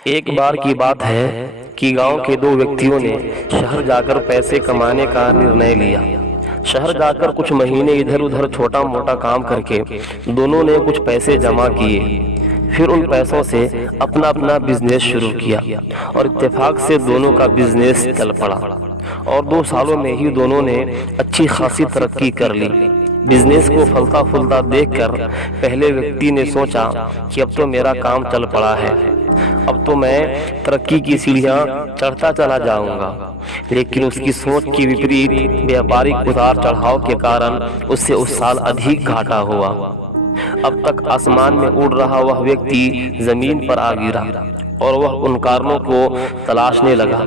एक बार की बात है कि गांव के दो व्यक्तियों ने शहर जाकर पैसे कमाने का निर्णय लिया। शहर जाकर कुछ महीने इधर उधर छोटा मोटा काम करके दोनों ने कुछ पैसे जमा किए। फिर उन पैसों से अपना अपना बिजनेस शुरू किया और इत्तेफाक से दोनों का बिजनेस चल पड़ा और 2 सालों में ही दोनों ने अच्छी खासी तरक्की कर ली। बिजनेस को फलता फूलता देखकर पहले व्यक्ति ने सोचा कि अब तो मेरा काम चल पड़ा है, अब तो मैं तरक्की की सीढ़ियां चढ़ता चला जाऊंगा। लेकिन उसकी सोच की विपरीत व्यापारिक उतार चढ़ाव के कारण उससे उस साल अधिक घाटा हुआ। अब तक आसमान में उड़ रहा वह व्यक्ति जमीन पर आ गिरा और वह उन कारणों को तलाशने लगा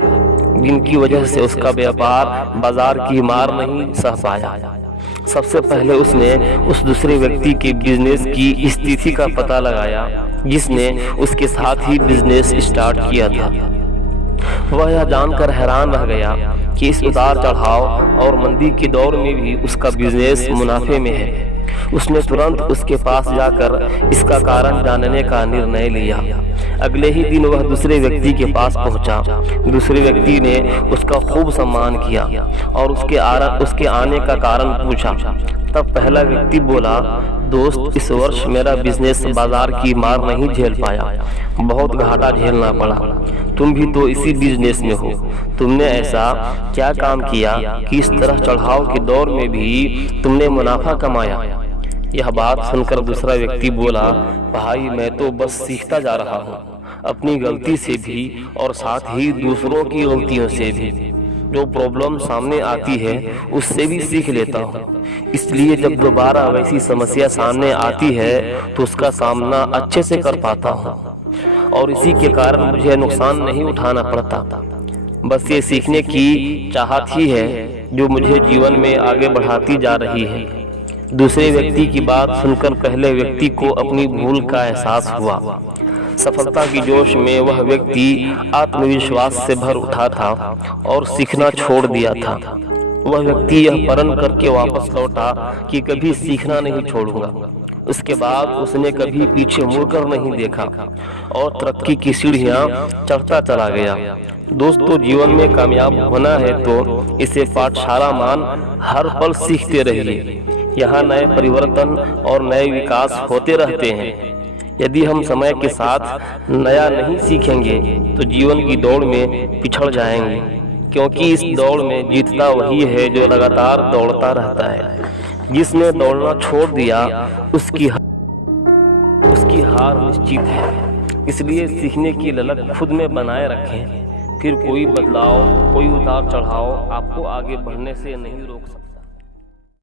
जिनकी वजह से उसका व्यापार बाजार की मार नहीं सह पाया। सबसे पहले उसने उस दूसरे व्यक्ति के बिजनेस की स्थिति का पता लगाया जिसने उसके साथ ही बिजनेस स्टार्ट किया था। वह यह जानकर हैरान रह गया कि इस उतार चढ़ाव और मंदी के दौर में भी उसका बिजनेस मुनाफे में है। उसने तुरंत उसके पास जाकर इसका कारण जानने का निर्णय लिया। अगले ही दिन वह दूसरे व्यक्ति के पास पहुंचा। दूसरे व्यक्ति ने उसका खूब सम्मान किया और उसके आने का कारण पूछा। तब पहला व्यक्ति बोला, दोस्त, इस वर्ष मेरा बिजनेस बाजार की मार नहीं झेल पाया, बहुत घाटा झेलना पड़ा। तुम भी तो इसी बिजनेस में हो, तुमने ऐसा क्या काम किया कि इस तरह चढ़ाव के दौर में भी तुमने मुनाफा कमाया? यह बात सुनकर दूसरा व्यक्ति बोला, भाई, मैं तो बस सीखता जा रहा हूँ, अपनी गलती से भी और साथ ही दूसरों की गलतियों से भी। जो प्रॉब्लम सामने आती है उससे भी सीख लेता हूँ, इसलिए जब दोबारा वैसी समस्या सामने आती है तो उसका सामना अच्छे से कर पाता हूँ और इसी के कारण मुझे नुकसान नहीं उठाना पड़ता। बस ये सीखने की चाहत ही है जो मुझे जीवन में आगे बढ़ाती जा रही है। दूसरे व्यक्ति की बात सुनकर पहले व्यक्ति को अपनी भूल का एहसास हुआ। सफलता की जोश में वह व्यक्ति आत्मविश्वास से भर उठा था और सीखना छोड़ दिया था। वह व्यक्ति यह प्रण करके वापस लौटा कि कभी सीखना नहीं छोड़ूंगा। उसके बाद उसने कभी पीछे मुड़कर नहीं देखा और तरक्की की सीढ़ियां चढ़ता चला गया। दोस्तों, जीवन में कामयाब होना है तो इसे पाठशाला मान हर पल सीखते रहिए। यहाँ नए परिवर्तन और नए विकास होते रहते हैं। यदि हम समय के साथ नया नहीं सीखेंगे तो जीवन की दौड़ में पिछड़ जाएंगे, क्योंकि इस दौड़ में जीतता वही है जो लगातार दौड़ता रहता है। जिसने दौड़ना छोड़ दिया उसकी हार निश्चित है। इसलिए सीखने की ललक खुद में बनाए रखें, फिर कोई बदलाव, कोई उतार चढ़ाव आपको आगे बढ़ने से नहीं रोक सकता।